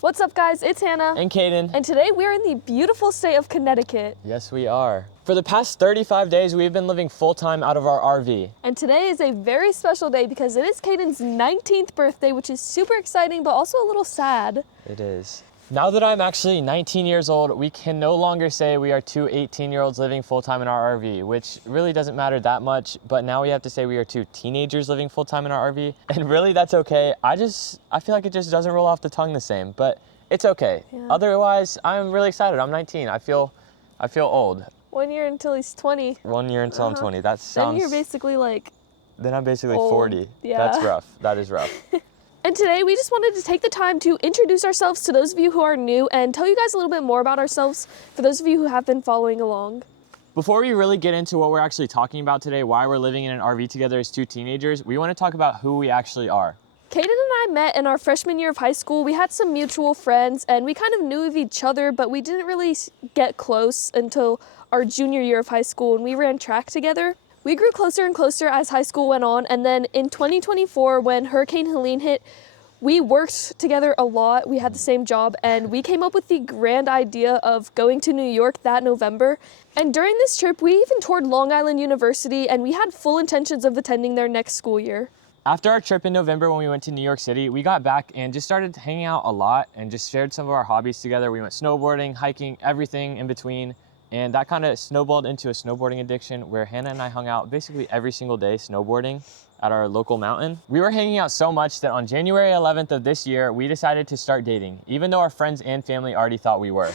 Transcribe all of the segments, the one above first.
What's up, guys? It's Hannah. And Kaden. And today we're in the beautiful state of Connecticut. Yes, we are. For the past 35 days, we've been living full-time out of our RV. And today is a very special day because it is Kaden's 19th birthday, which is super exciting, but also a little sad. It is. Now that I'm actually 19 years old, we can no longer say we are two 18-year-olds living full-time in our RV, which really doesn't matter that much, but now we have to say we are two teenagers living full-time in our RV, and really that's okay. I feel like it just doesn't roll off the tongue the same, but it's okay. Yeah. Otherwise, I'm really excited. I'm 19. I feel old. 1 year until he's 20. 1 year until I'm 20. That sounds... Then you're basically like... Then I'm basically old. 40. Yeah. That's rough. That is rough. And today we just wanted to take the time to introduce ourselves to those of you who are new and tell you guys a little bit more about ourselves for those of you who have been following along. Before we really get into what we're actually talking about today, why we're living in an RV together as two teenagers, we want to talk about who we actually are. Kaden and I met in our freshman year of high school. We had some mutual friends and we kind of knew of each other, but we didn't really get close until our junior year of high school, and we ran track together. We grew closer and closer as high school went on, and then in 2024, when Hurricane Helene hit, we worked together a lot. We had the same job, and we came up with the grand idea of going to New York that November. And during this trip, we even toured Long Island University, and we had full intentions of attending there next school year. After our trip in November when we went to New York City, we got back and just started hanging out a lot and just shared some of our hobbies together. We went snowboarding, hiking, everything in between. And that kind of snowballed into a snowboarding addiction where Hannah and I hung out basically every single day snowboarding at our local mountain. We were hanging out so much that on January 11th of this year, we decided to start dating, even though our friends and family already thought we were.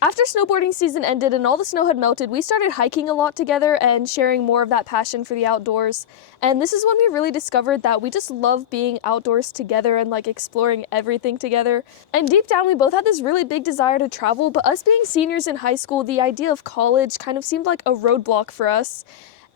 After snowboarding season ended and all the snow had melted, we started hiking a lot together and sharing more of that passion for the outdoors. And this is when we really discovered that we just love being outdoors together and like exploring everything together. And deep down, we both had this really big desire to travel, but us being seniors in high school, the idea of college kind of seemed like a roadblock for us.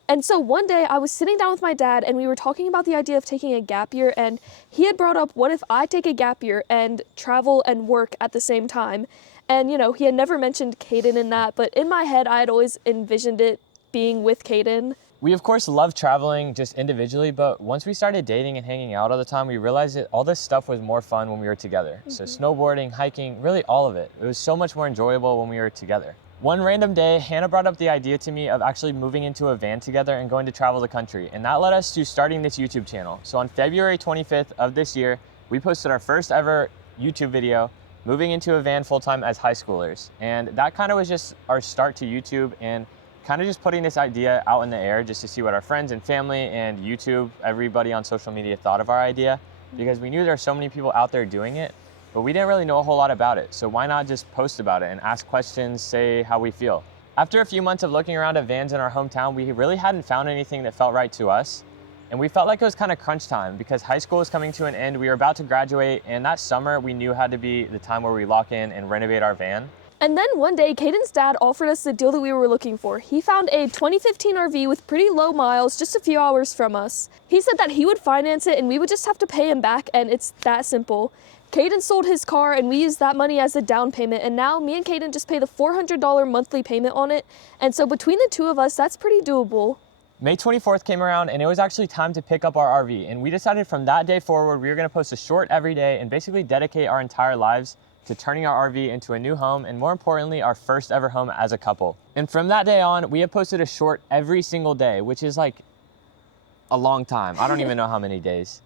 And so one day I was sitting down with my dad and we were talking about the idea of taking a gap year, and he had brought up, what if I take a gap year and travel and work at the same time? And, you know, he had never mentioned Kaden in that, but in my head, I had always envisioned it being with Kaden. We, of course, love traveling just individually, but once we started dating and hanging out all the time, we realized that all this stuff was more fun when we were together. Mm-hmm. So snowboarding, hiking, really all of it. It was so much more enjoyable when we were together. One random day, Hannah brought up the idea to me of actually moving into a van together and going to travel the country. And that led us to starting this YouTube channel. So on February 25th of this year, we posted our first ever YouTube video, moving into a van full-time as high schoolers. And that kind of was just our start to YouTube and kind of just putting this idea out in the air just to see what our friends and family and YouTube, everybody on social media thought of our idea, because we knew there are so many people out there doing it, but we didn't really know a whole lot about it. So why not just post about it and ask questions, say how we feel. After a few months of looking around at vans in our hometown, we really hadn't found anything that felt right to us. And we felt like it was kind of crunch time because high school was coming to an end. We were about to graduate, and that summer we knew had to be the time where we lock in and renovate our van. And then one day, Kaden's dad offered us the deal that we were looking for. He found a 2015 RV with pretty low miles, just a few hours from us. He said that he would finance it and we would just have to pay him back, and it's that simple. Kaden sold his car and we used that money as a down payment, and now me and Kaden just pay the $400 monthly payment on it. And so between the two of us, that's pretty doable. May 24th came around and it was actually time to pick up our RV, and we decided from that day forward we were going to post a short every day and basically dedicate our entire lives to turning our RV into a new home, and more importantly, our first ever home as a couple. And from that day on, we have posted a short every single day, which is like a long time. I don't even know how many days.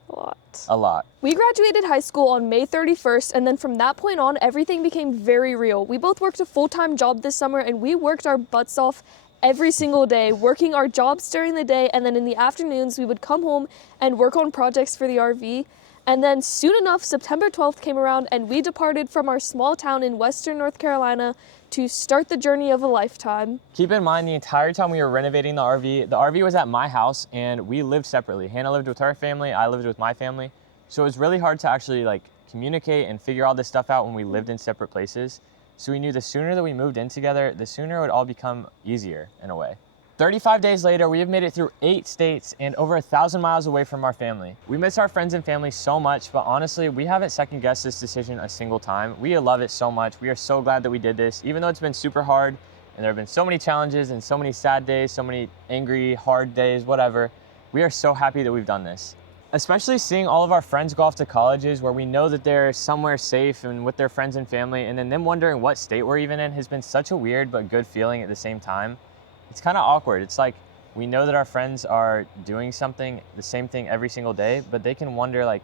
A lot. We graduated high school on May 31st, and then from that point on, everything became very real. We both worked a full-time job this summer, and we worked our butts off every single day, working our jobs during the day, and then in the afternoons we would come home and work on projects for the RV. And then soon enough, September 12th came around and we departed from our small town in western North Carolina to start the journey of a lifetime. Keep in mind, the entire time we were renovating the RV was at my house and we lived separately. Hannah lived with her family, I lived with my family. So it was really hard to actually like communicate and figure all this stuff out when we lived in separate places. So we knew the sooner that we moved in together, the sooner it would all become easier in a way. 35 days later, we have made it through 8 states and over 1,000 miles away from our family. We miss our friends and family so much, but honestly, we haven't second-guessed this decision a single time. We love it so much. We are so glad that we did this, even though it's been super hard and there have been so many challenges and so many sad days, so many angry, hard days, whatever. We are so happy that we've done this. Especially seeing all of our friends go off to colleges where we know that they're somewhere safe and with their friends and family, and then them wondering what state we're even in has been such a weird but good feeling at the same time. It's kind of awkward. It's like we know that our friends are doing something, the same thing every single day, but they can wonder like,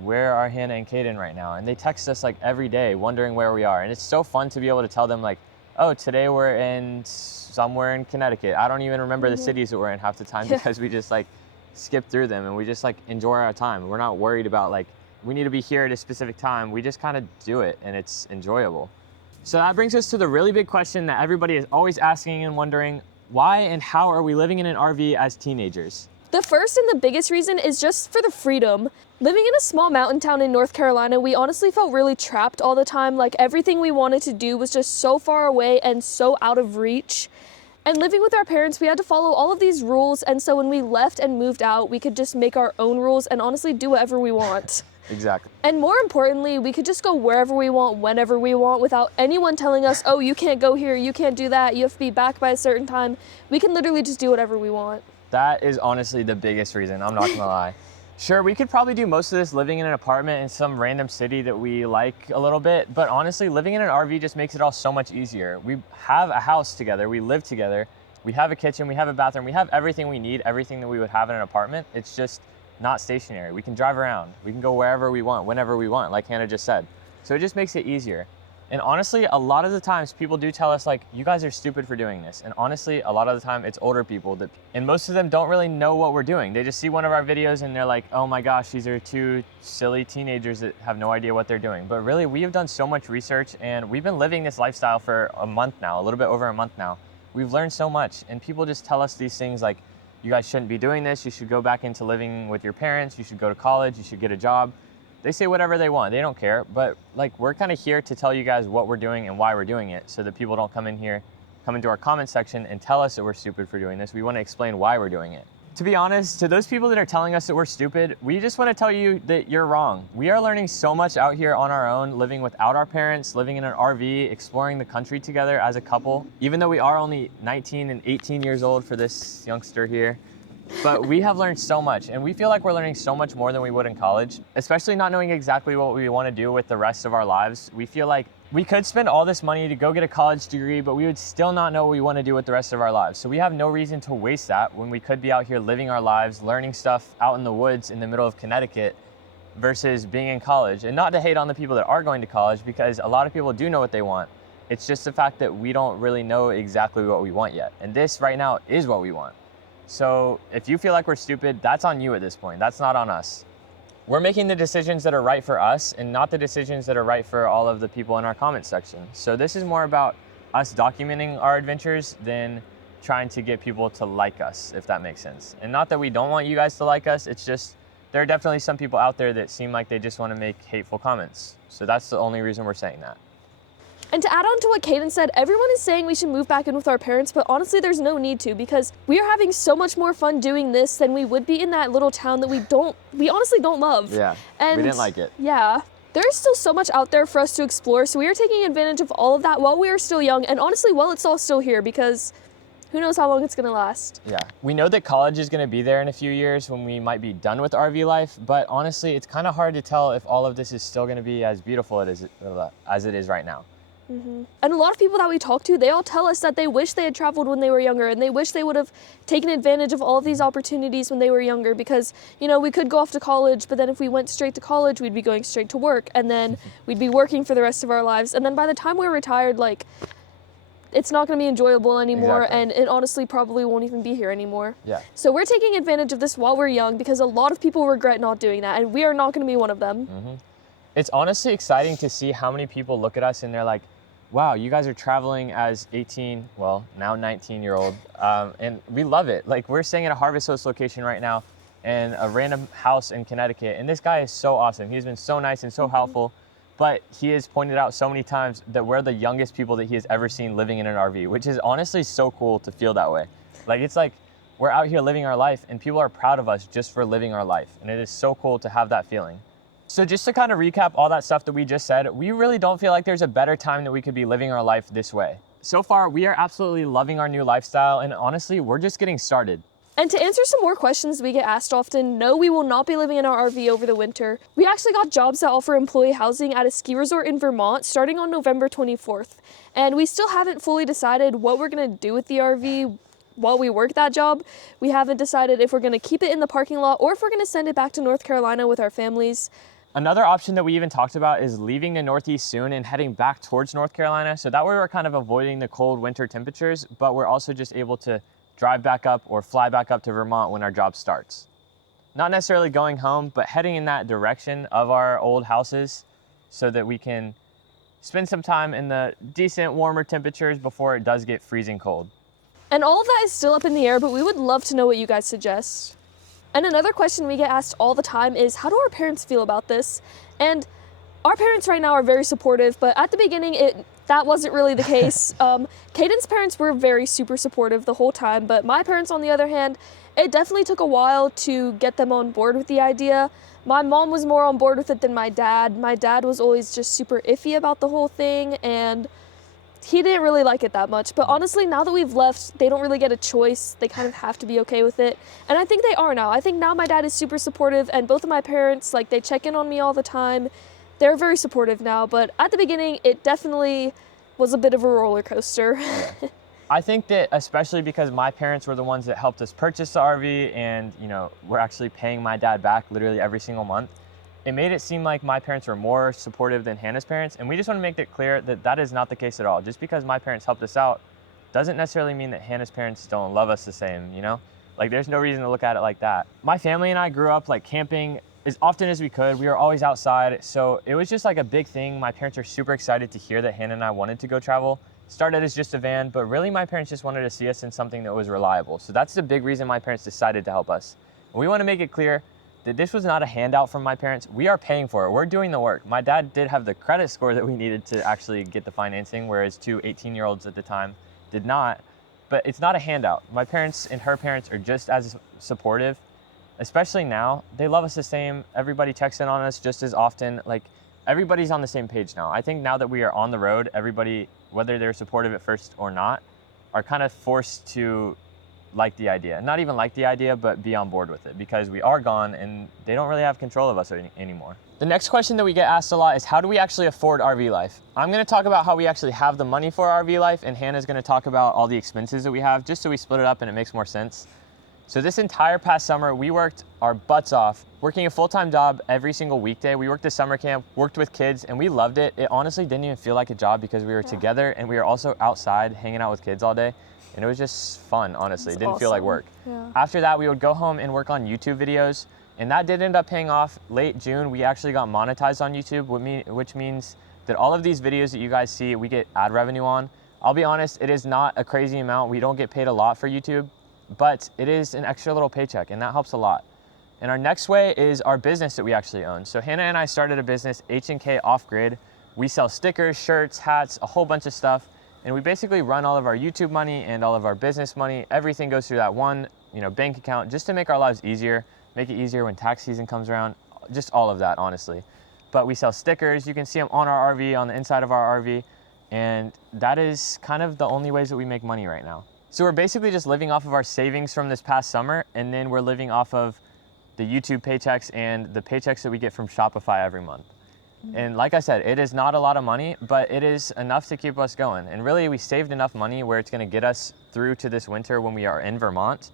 where are Hannah and Caden right now? And they text us like every day wondering where we are. And it's so fun to be able to tell them like, oh, today we're in somewhere in Connecticut. I don't even remember the cities that we're in half the time because we just like skip through them and we just like enjoy our time. We're not worried about like, we need to be here at a specific time. We just kind of do it and it's enjoyable. So that brings us to the really big question that everybody is always asking and wondering, why and how are we living in an RV as teenagers? The first and the biggest reason is just for the freedom. Living in a small mountain town in North Carolina, we honestly felt really trapped all the time. Like everything we wanted to do was just so far away and so out of reach. And living with our parents, we had to follow all of these rules. And so when we left and moved out, we could just make our own rules and honestly do whatever we want. Exactly. And more importantly, we could just go wherever we want, whenever we want, without anyone telling us, oh, you can't go here, you can't do that, you have to be back by a certain time. We can literally just do whatever we want. That is honestly the biggest reason, I'm not gonna lie. Sure, we could probably do most of this living in an apartment in some random city that we like a little bit, but honestly, living in an RV just makes it all so much easier. We have a house together, we live together, we have a kitchen, we have a bathroom, we have everything we need, everything that we would have in an apartment. It's just not stationary. We can drive around, we can go wherever we want, whenever we want, like Hannah just said. So it just makes it easier. And honestly, a lot of the times people do tell us like, you guys are stupid for doing this. And honestly, a lot of the time it's older people and most of them don't really know what we're doing. They just see one of our videos and they're like, oh my gosh, these are two silly teenagers that have no idea what they're doing. But really, we have done so much research and we've been living this lifestyle for a month now, a little bit over a month now. We've learned so much and people just tell us these things like, you guys shouldn't be doing this. You should go back into living with your parents. You should go to college. You should get a job. They say whatever they want. They don't care. But like, we're kind of here to tell you guys what we're doing and why we're doing it so that people don't come into our comment section and tell us that we're stupid for doing this. We want to explain why we're doing it. To be honest, to those people that are telling us that we're stupid, we just want to tell you that you're wrong. We are learning so much out here on our own, living without our parents, living in an RV, exploring the country together as a couple. Even though we are only 19 and 18 years old for this youngster here, but we have learned so much and we feel like we're learning so much more than we would in college, especially not knowing exactly what we want to do with the rest of our lives. We feel like we could spend all this money to go get a college degree, but we would still not know what we want to do with the rest of our lives. So we have no reason to waste that when we could be out here living our lives, learning stuff out in the woods in the middle of Connecticut versus being in college. And not to hate on the people that are going to college, because a lot of people do know what they want. It's just the fact that we don't really know exactly what we want yet. And this right now is what we want. So if you feel like we're stupid, that's on you at this point. That's not on us. We're making the decisions that are right for us and not the decisions that are right for all of the people in our comment section. So this is more about us documenting our adventures than trying to get people to like us, if that makes sense. And not that we don't want you guys to like us, it's just there are definitely some people out there that seem like they just want to make hateful comments. So that's the only reason we're saying that. And to add on to what Caden said, everyone is saying we should move back in with our parents, but honestly, there's no need to because we are having so much more fun doing this than we would be in that little town that we honestly don't love. Yeah, and we didn't like it. Yeah. There's still so much out there for us to explore, so we are taking advantage of all of that while we are still young, and honestly, while it's all still here, because who knows how long it's gonna last. Yeah, we know that college is gonna be there in a few years when we might be done with RV life, but honestly, it's kind of hard to tell if all of this is still gonna be as beautiful as it is right now. Mm-hmm. And a lot of people that we talk to, they all tell us that they wish they had traveled when they were younger and they wish they would have taken advantage of all of these opportunities when they were younger because, you know, we could go off to college, but then if we went straight to college, we'd be going straight to work and then we'd be working for the rest of our lives. And then by the time we're retired, like, it's not going to be enjoyable anymore. Exactly. And it honestly probably won't even be here anymore. Yeah. So we're taking advantage of this while we're young because a lot of people regret not doing that and we are not going to be one of them. Mm-hmm. It's honestly exciting to see how many people look at us and they're like, wow, you guys are traveling as 18, well, now 19-year-old, and we love it. Like, we're staying at a Harvest Host location right now in a random house in Connecticut, and this guy is so awesome. He's been so nice and so helpful, but he has pointed out so many times that we're the youngest people that he has ever seen living in an RV, which is honestly so cool to feel that way. Like, it's like we're out here living our life, and people are proud of us just for living our life, and it is so cool to have that feeling. So just to kind of recap all that stuff that we just said, we really don't feel like there's a better time that we could be living our life this way. So far, we are absolutely loving our new lifestyle, and honestly, we're just getting started. And to answer some more questions we get asked often, no, we will not be living in our RV over the winter. We actually got jobs that offer employee housing at a ski resort in Vermont starting on November 24th. And we still haven't fully decided what we're gonna do with the RV while we work that job. We haven't decided if we're gonna keep it in the parking lot or if we're gonna send it back to North Carolina with our families. Another option that we even talked about is leaving the Northeast soon and heading back towards North Carolina. So that way we're kind of avoiding the cold winter temperatures, but we're also just able to drive back up or fly back up to Vermont when our job starts. Not necessarily going home, but heading in that direction of our old houses so that we can spend some time in the decent warmer temperatures before it does get freezing cold. And all of that is still up in the air, but we would love to know what you guys suggest. And another question we get asked all the time is, how do our parents feel about this? And our parents right now are very supportive, but at the beginning, that wasn't really the case. Caden's parents were very super supportive the whole time, but my parents, on the other hand, it definitely took a while to get them on board with the idea. My mom was more on board with it than my dad. My dad was always just super iffy about the whole thing, and he didn't really like it that much. But honestly, now that we've left, they don't really get a choice. They kind of have to be okay with it. And I think they are now. I think now my dad is super supportive, and both of my parents, like, they check in on me all the time. They're very supportive now, but at the beginning, it definitely was a bit of a roller coaster. I think that especially because my parents were the ones that helped us purchase the RV and, we're actually paying my dad back literally every single month, it made it seem like my parents were more supportive than Hannah's parents. And we just want to make it clear that that is not the case at all. Just because my parents helped us out doesn't necessarily mean that Hannah's parents don't love us the same, Like, there's no reason to look at it like that. My family and I grew up like camping as often as we could. We were always outside, so it was just like a big thing. My parents are super excited to hear that Hannah and I wanted to go travel. Started as just a van, but really my parents just wanted to see us in something that was reliable. So that's the big reason my parents decided to help us. And we want to make it clear that this was not a handout from my parents. We are paying for it. We're doing the work. My dad did have the credit score that we needed to actually get the financing, whereas 2 18-year-olds at the time did not. But it's not a handout. My parents and her parents are just as supportive. Especially now, they love us the same. Everybody checks in on us just as often. Like, everybody's on the same page now. I think now that we are on the road, everybody, whether they're supportive at first or not, are kind of forced to like the idea. Not even like the idea, but be on board with it because we are gone and they don't really have control of us anymore. The next question that we get asked a lot is, how do we actually afford RV life? I'm gonna talk about how we actually have the money for RV life, and Hannah's gonna talk about all the expenses that we have, just so we split it up and it makes more sense. So this entire past summer, we worked our butts off, working a full-time job every single weekday. We worked a summer camp, worked with kids, and we loved it. It honestly didn't even feel like a job because we were together and we were also outside hanging out with kids all day. And it was just fun, honestly. It didn't feel like work. Yeah. After that, we would go home and work on YouTube videos, and that did end up paying off. Late June, we actually got monetized on YouTube, which means that all of these videos that you guys see, we get ad revenue on. I'll be honest, it is not a crazy amount. We don't get paid a lot for YouTube, but it is an extra little paycheck, and that helps a lot. And our next way is our business that we actually own. So Hannah and I started a business, H&K Offgrid. We sell stickers, shirts, hats, a whole bunch of stuff. And we basically run all of our YouTube money and all of our business money. Everything goes through that one, bank account, just to make our lives easier, make it easier when tax season comes around, just all of that, honestly. But we sell stickers. You can see them on our RV, on the inside of our RV. And that is kind of the only ways that we make money right now. So we're basically just living off of our savings from this past summer, and then we're living off of the YouTube paychecks and the paychecks that we get from Shopify every month. And like I said, it is not a lot of money, but it is enough to keep us going. And really, we saved enough money where it's gonna get us through to this winter when we are in Vermont.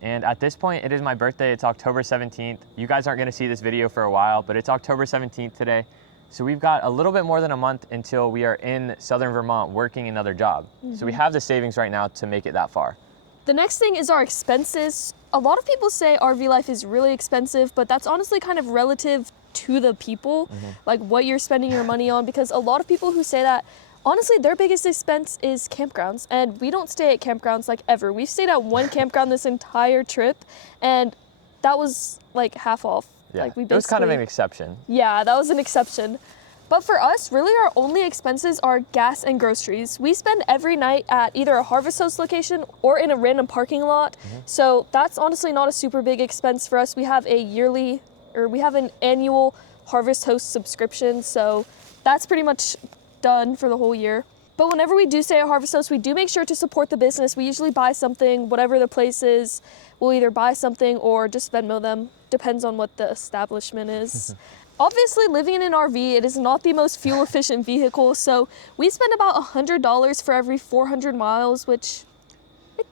And at this point, it is my birthday. It's October 17th. You guys aren't gonna see this video for a while, but it's October 17th today. So we've got a little bit more than a month until we are in Southern Vermont working another job. So we have the savings right now to make it that far. The next thing is our expenses. A lot of people say RV life is really expensive, but that's honestly kind of relative to the people, like what you're spending your money on, because a lot of people who say that, honestly, their biggest expense is campgrounds, and we don't stay at campgrounds like ever. We've stayed at one campground this entire trip, and that was like half off. Yeah, like it was kind of an exception. Yeah, that was an exception. But for us, really our only expenses are gas and groceries. We spend every night at either a Harvest Host location or in a random parking lot. So that's honestly not a super big expense for us. We have an annual Harvest Host subscription. So that's pretty much done for the whole year. But whenever we do stay at Harvest House, we do make sure to support the business. We usually buy something, whatever the place is. We'll either buy something or just Venmo them. Depends on what the establishment is. Obviously, living in an RV, it is not the most fuel efficient vehicle, so we spend about $100 for every 400 miles, which it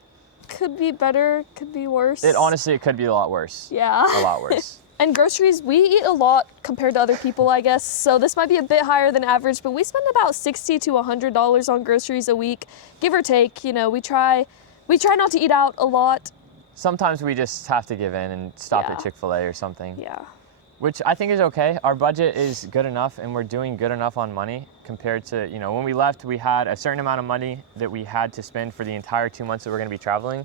could be better, could be worse. It could be a lot worse. Yeah. A lot worse. And groceries, we eat a lot compared to other people, I guess, so this might be a bit higher than average, but we spend about $60 to $100 on groceries a week, give or take. You know, we try not to eat out a lot. Sometimes we just have to give in and stop Yeah. at Chick-fil-A or something. Yeah. Which I think is okay. Our budget is good enough and we're doing good enough on money compared to, you know, when we left, we had a certain amount of money that we had to spend for the entire 2 months that we're gonna be traveling.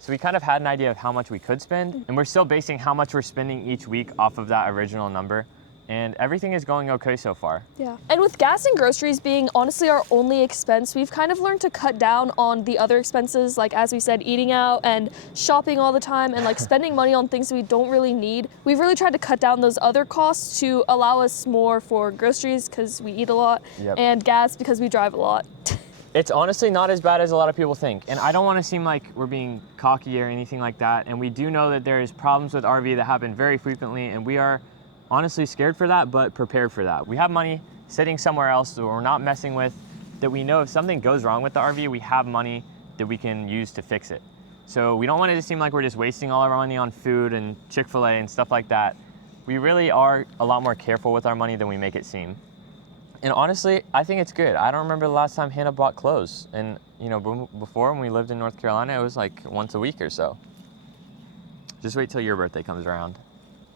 So we kind of had an idea of how much we could spend, and we're still basing how much we're spending each week off of that original number. And everything is going okay so far. Yeah. And with gas and groceries being honestly our only expense, we've kind of learned to cut down on the other expenses, like as we said, eating out and shopping all the time and like spending money on things that we don't really need. We've really tried to cut down those other costs to allow us more for groceries because we eat a lot, Yep. and gas because we drive a lot. It's honestly not as bad as a lot of people think. And I don't want to seem like we're being cocky or anything like that. And we do know that there is problems with RV that happen very frequently, and we are honestly scared for that, but prepared for that. We have money sitting somewhere else that we're not messing with, that we know if something goes wrong with the RV, we have money that we can use to fix it. So we don't want it to seem like we're just wasting all of our money on food and Chick-fil-A and stuff like that. We really are a lot more careful with our money than we make it seem. And honestly, I think it's good. I don't remember the last time Hannah bought clothes. And you know, before when we lived in North Carolina, it was like once a week or so. Just wait till your birthday comes around.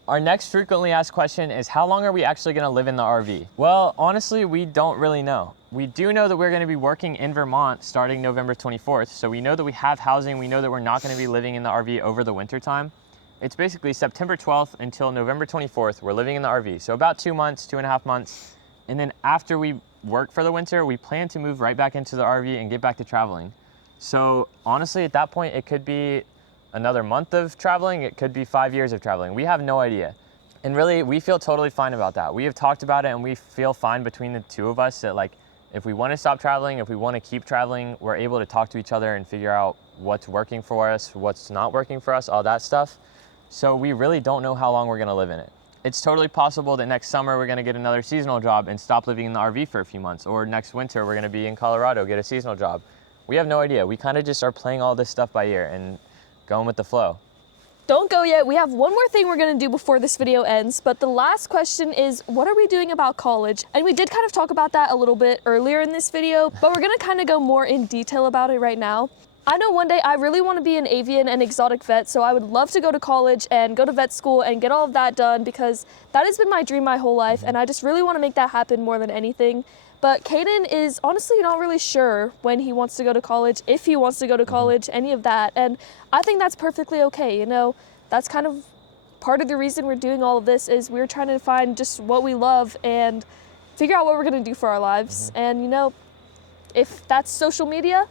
Our next frequently asked question is, how long are we actually gonna live in the RV? Well, honestly, we don't really know. We do know that we're gonna be working in Vermont starting November 24th. So we know that we have housing. We know that we're not gonna be living in the RV over the winter time. It's basically September 12th until November 24th, we're living in the RV. So about 2 months, 2.5 months. And then after we work for the winter, we plan to move right back into the RV and get back to traveling. So honestly, at that point, it could be another month of traveling. It could be 5 years of traveling. We have no idea. And really, we feel totally fine about that. We have talked about it and we feel fine between the two of us that like, if we want to stop traveling, if we want to keep traveling, we're able to talk to each other and figure out what's working for us, what's not working for us, all that stuff. So we really don't know how long we're gonna live in it. It's totally possible that next summer we're gonna get another seasonal job and stop living in the RV for a few months, or next winter we're gonna be in Colorado, get a seasonal job. We have no idea. We kind of just are playing all this stuff by ear and going with the flow. Don't go yet. We have one more thing we're gonna do before this video ends, but the last question is, what are we doing about college? And we did kind of talk about that a little bit earlier in this video, but we're gonna kind of go more in detail about it right now. I know one day I really want to be an avian and exotic vet, so I would love to go to college and go to vet school and get all of that done because that has been my dream my whole life, and I just really want to make that happen more than anything. But Caden is honestly not really sure when he wants to go to college, if he wants to go to college, any of that, and I think that's perfectly okay. You know, that's kind of part of the reason we're doing all of this is we're trying to find just what we love and figure out what we're going to do for our lives. And you know, if that's social media,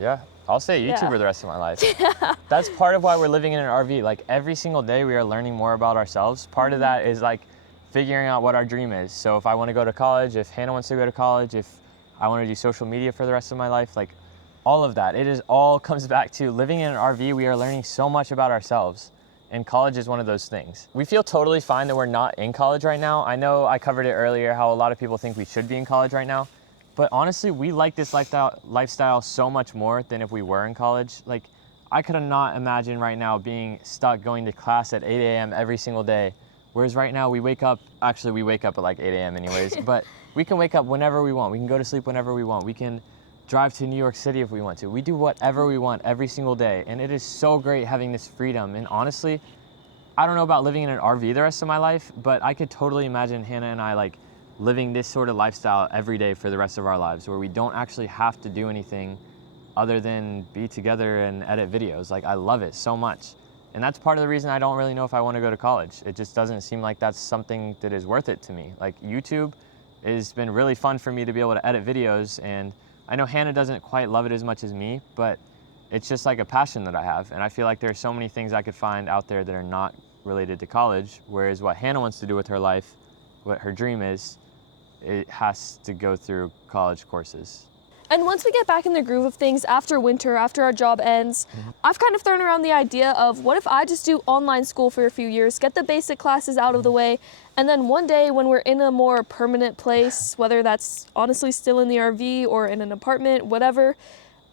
Yeah, I'll stay a YouTuber Yeah. the rest of my life. That's part of why we're living in an RV. Like every single day we are learning more about ourselves. Part of that is like figuring out what our dream is. So if I want to go to college, if Hannah wants to go to college, if I want to do social media for the rest of my life, like all of that. It is all comes back to living in an RV. We are learning so much about ourselves. And college is one of those things. We feel totally fine that we're not in college right now. I know I covered it earlier how a lot of people think we should be in college right now. But honestly, we like this lifestyle so much more than if we were in college. Like, I could not imagine right now being stuck going to class at 8 a.m. every single day. Whereas right now we wake up at like 8 a.m. anyways, but we can wake up whenever we want. We can go to sleep whenever we want. We can drive to New York City if we want to. We do whatever we want every single day. And it is so great having this freedom. And honestly, I don't know about living in an RV the rest of my life, but I could totally imagine Hannah and I like living this sort of lifestyle every day for the rest of our lives, where we don't actually have to do anything other than be together and edit videos. Like, I love it so much. And that's part of the reason I don't really know if I want to go to college. It just doesn't seem like that's something that is worth it to me. Like, YouTube has been really fun for me to be able to edit videos, and I know Hannah doesn't quite love it as much as me, but it's just like a passion that I have. And I feel like there are so many things I could find out there that are not related to college, whereas what Hannah wants to do with her life, what her dream is, it has to go through college courses. And once we get back in the groove of things after winter, after our job ends, I've kind of thrown around the idea of what if I just do online school for a few years, get the basic classes out of the way, and then one day when we're in a more permanent place, whether that's honestly still in the RV or in an apartment, whatever,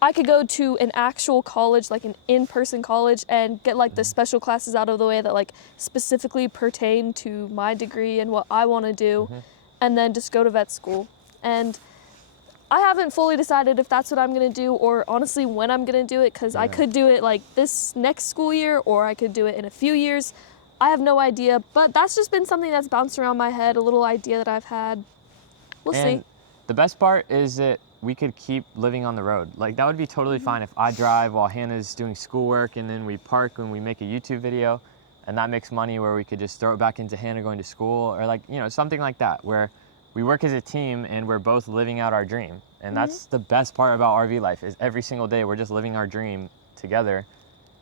I could go to an actual college, like an in-person college, and get like the special classes out of the way that like specifically pertain to my degree and what I want to do, and then just go to vet school. And I haven't fully decided if that's what I'm gonna do or honestly when I'm gonna do it, because I could do it like this next school year or I could do it in a few years. I have no idea, but that's just been something that's bounced around my head, a little idea that I've had. We'll see. The best part is that we could keep living on the road. Like that would be totally fine if I drive while Hannah's doing schoolwork and then we park when we make a YouTube video and that makes money where we could just throw it back into Hannah going to school or like, you know, something like that where we work as a team and we're both living out our dream. And that's the best part about RV life is every single day we're just living our dream together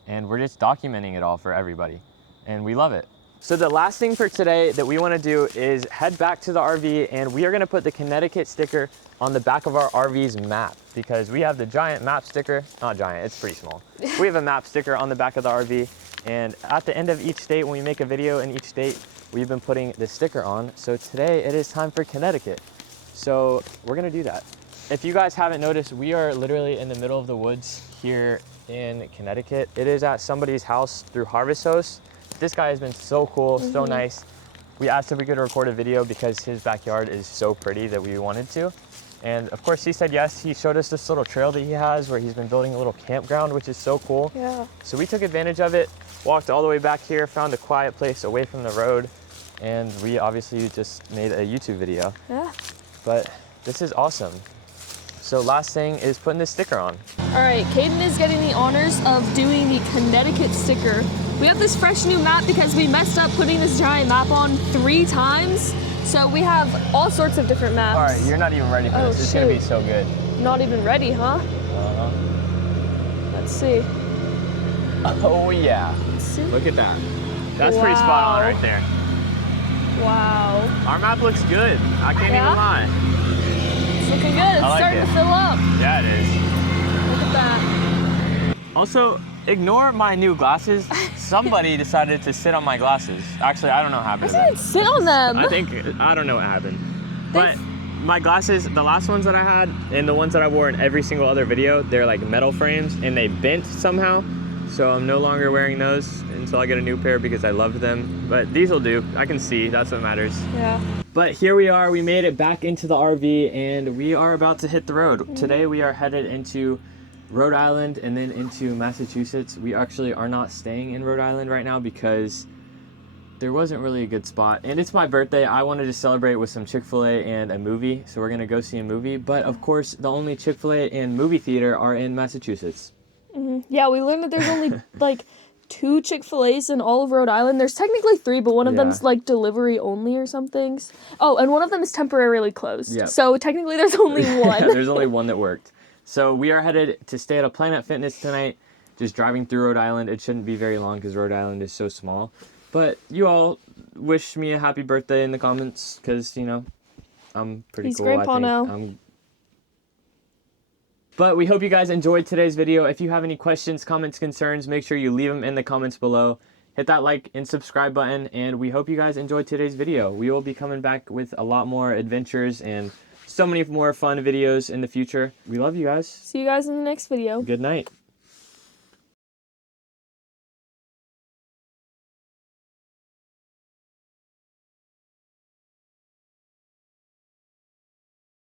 and we're just documenting it all for everybody. And we love it. So the last thing for today that we want to do is head back to the RV and we are going to put the Connecticut sticker on the back of our RV's map because we have the giant map sticker, not giant, it's pretty small. We have a map sticker on the back of the RV and at the end of each state when we make a video in each state, we've been putting the sticker on. So today it is time for Connecticut. So we're going to do that. If you guys haven't noticed, we are literally in the middle of the woods here in Connecticut. It is at somebody's house through Harvest Host. This guy has been so cool, so nice. We asked if we could record a video because his backyard is so pretty that we wanted to. And of course he said yes. He showed us this little trail that he has where he's been building a little campground, which is so cool. Yeah. So we took advantage of it, walked all the way back here, found a quiet place away from the road, and we obviously just made a YouTube video. Yeah. But this is awesome. So last thing is putting this sticker on. All right, Caden is getting the honors of doing the Connecticut sticker. We have this fresh new map because we messed up putting this giant map on 3 times. So we have all sorts of different maps. All right, you're not even ready for this. It's gonna be so good. Not even ready, huh? Let's see. Oh yeah. Let's see. Look at that. That's pretty spot on right there. Wow. Our map looks good. I can't even lie. It's looking good. It's starting to fill up. Yeah, it is. Look at that. Also, ignore my new glasses. Somebody decided to sit on my glasses. Actually, I don't know what happened to them. Sit on them. I don't know what happened. But my glasses, the last ones that I had and the ones that I wore in every single other video, they're like metal frames and they bent somehow. So I'm no longer wearing those until I get a new pair because I loved them. But these will do. I can see. That's what matters. Yeah. But here we are. We made it back into the RV and we are about to hit the road. Today we are headed into Rhode Island and then into Massachusetts. We actually are not staying in Rhode Island right now because there wasn't really a good spot. And it's my birthday. I wanted to celebrate with some Chick-fil-A and a movie. So we're going to go see a movie. But of course, the only Chick-fil-A and movie theater are in Massachusetts. Yeah, we learned that there's only like 2 Chick-fil-A's in all of Rhode Island. There's technically 3, but one of them's like delivery only or something. Oh, and one of them is temporarily closed. Yep. So technically there's only one. There's only one that worked. So we are headed to stay at a Planet Fitness tonight, just driving through Rhode Island. It shouldn't be very long because Rhode Island is so small. But you all wish me a happy birthday in the comments because, you know, I'm pretty cool. He's grandpa now. But we hope you guys enjoyed today's video. If you have any questions, comments, concerns, make sure you leave them in the comments below. Hit that like and subscribe button, and we hope you guys enjoyed today's video. We will be coming back with a lot more adventures and so many more fun videos in the future. We love you guys. See you guys in the next video. Good night.